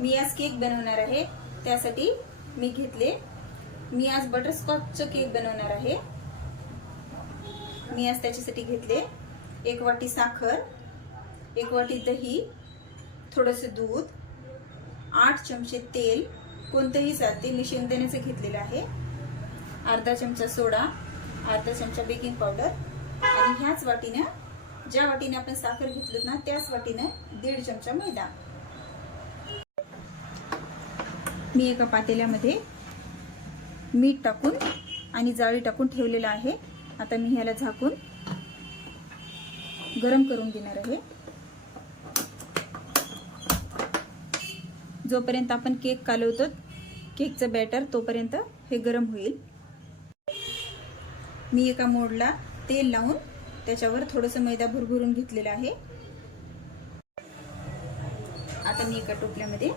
मी आज केक बनवणार आहे। त्यासाठी मी आज बटरस्कॉचचा केक बनवणार आहे। मी आज त्याच्यासाठी घेतले 1 वाटी साखर, 1 वाटी दही, थोडेसे दूध, 8 चमचे तेल, कोणतेही चालते, मी शेंगदाण्याचे घेतलेले आहे, अर्धा चमचा सोडा, अर्धा चमचा बेकिंग पावडर आणि ह्याच वाटीने, ज्या वाटीने आपण साखर घेतली ना त्याच वाटीने 1.5 चमचा मैदा। मी एका पातेल्यामध्ये मीठ टाकून आणि जाळी टाकून ठेवलेला आहे। आता मी ह्याला झाकून गरम करून घेणार आहे। जोपर्यंत आपण केक कालवतो, केकचं बॅटर, तोपर्यंत हे गरम होईल। मी एका मोडला तेल लावून त्याच्यावर थोडंसं मैदा भुरभुरून घेतलेला आहे। आता मी एका टोपल्यामध्ये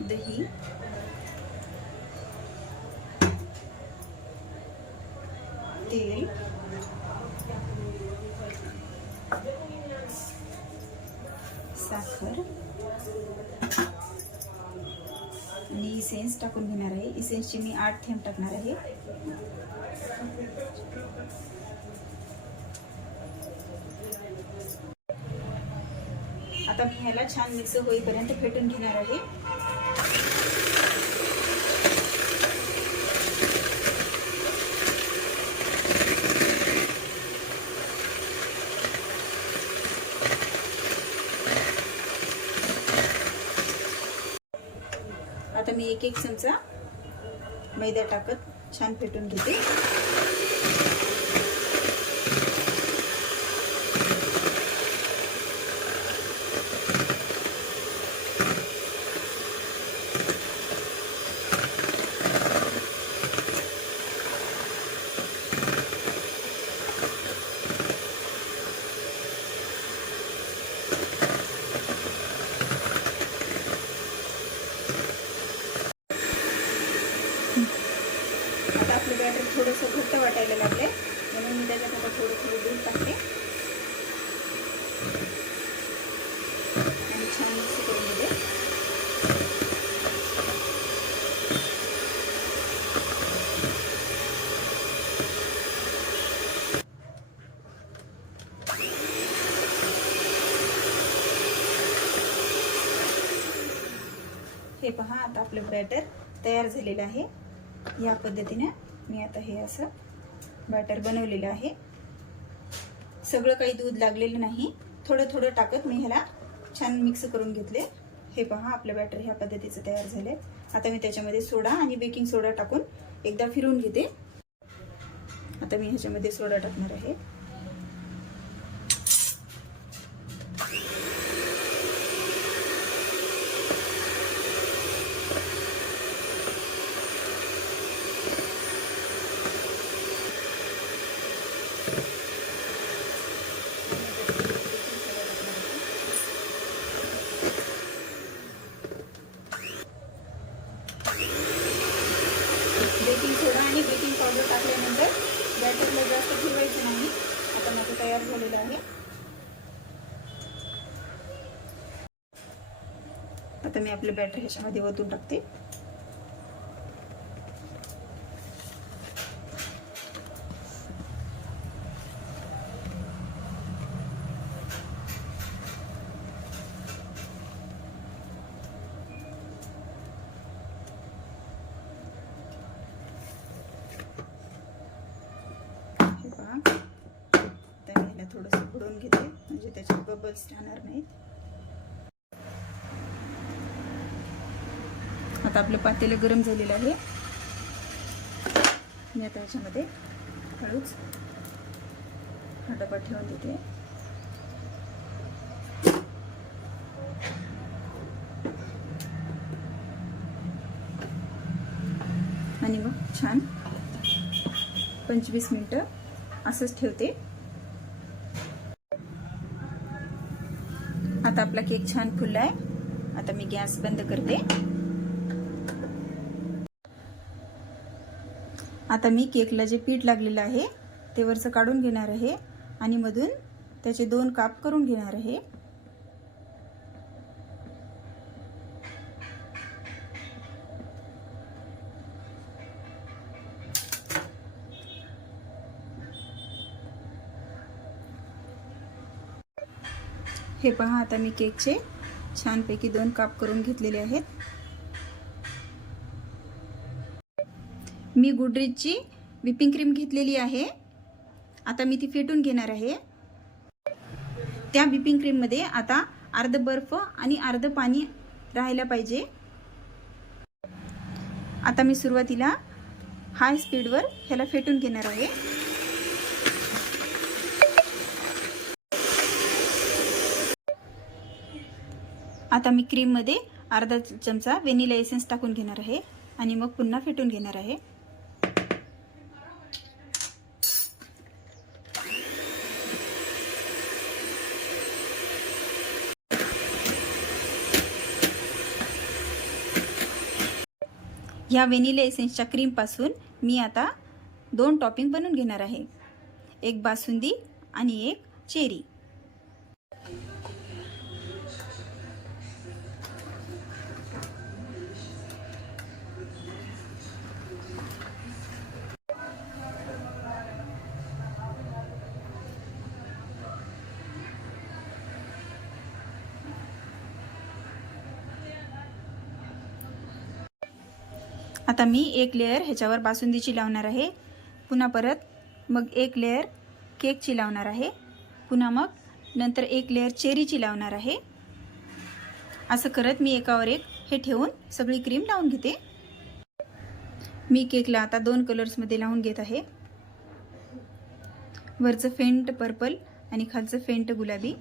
दही, तेल, साखर आणि इसेन्स टाकून घेणार आहे। इसेन्सची मी 8 थेंब टाकणार आहे। आता मी ह्याला छान मिक्स होईपर्यंत फेटून घेणार आहे। आता मी 1 चमचा मैदा टाकत छान फेटून घेते। आता आपलं बॅटर थोडंसं घट्ट वाटायला लागले, म्हणून मी त्याच्यामध्ये थोडं दूध टाकते आणि छान मिक्स करून घेते। हे पहा, आता आपलं बॅटर तयार झालेलं आहे। या पद्धतीने मी आता हे असं बॅटर बनवलेलं आहे। सगळं काही दूध लागलेलं नाही, थोडं थोडं टाकत मी ह्याला छान मिक्स करून घेतले। हे पहा, आपलं बॅटर ह्या पद्धतीचं तयार झालंय। आता मी त्याच्यामध्ये सोडा आणि बेकिंग सोडा टाकून एकदा फिरवून घेते। आता मी ह्याच्यामध्ये सोडा टाकणार आहे। बेकिंग सोडा आणि बेकिंग पावडर टाकल्यानंतर बॅटरला जास्त फिरवायचं नाही। आता माझं तयार झालेलं आहे। आता मी आपलं बॅटर ह्याच्यामध्ये ओतून टाकते। थोडंसं बुडवून घेते, म्हणजे त्याच्यात बबल्स राहणार नाहीत। आता आपलं पातेलं गरम झालेलं आहे। मी आता याच्यामध्ये हळूच हा डबा ठेवून देते आणि मग छान 25 मिनिटं असंच ठेवते। आता आपला केक छान फुललाय। आता मी गॅस बंद करते। आता मी केकला जे पीठ लागलेलं आहे ते वरचं काढून घेणार आहे आणि मधून त्याचे 2 काप करून घेणार आहे। हे पहा, आता मी केकचे छानपैकी 2 काप करून घेतलेले आहेत. मी गुडरीचची व्हिपिंग क्रीम घेतलेली आहे. आता मी ती फेटून घेणार आहे. त्या व्हिपिंग क्रीम मध्ये आता अर्ध बर्फ आणि अर्ध पाणी राहायला पाहिजे. आता मी सुरुवातीला हाय स्पीडवर ह्याला फेटून घेणार आहे. आता मी क्रीम मध्ये अर्धा चमचा व्हॅनिला एसेन्स टाकून घेणार आहे आणि मग पुन्हा फेटून घेणार आहे. ह्या व्हॅनिला एसेन्सच्या क्रीम पासून मी आता 2 टॉपिंग बनवून घेणार आहे. एक बासुंदी आणि एक चेरी. आता मी एक लेयर ह्याच्यावर बासुंदीची लावणार आहे. पुन्हा परत मग एक लेयर केकची लावणार आहे. पुन्हा मग नंतर एक लेयर चेरीची लावणार आहे. असं करत मी एकावर एक हे ठेवून सगळी क्रीम लावून घेते. मी केकला आता 2 कलर्समध्ये लावून घेत आहे. वरचं फेंट पर्पल आणि खालचं फेंट गुलाबी.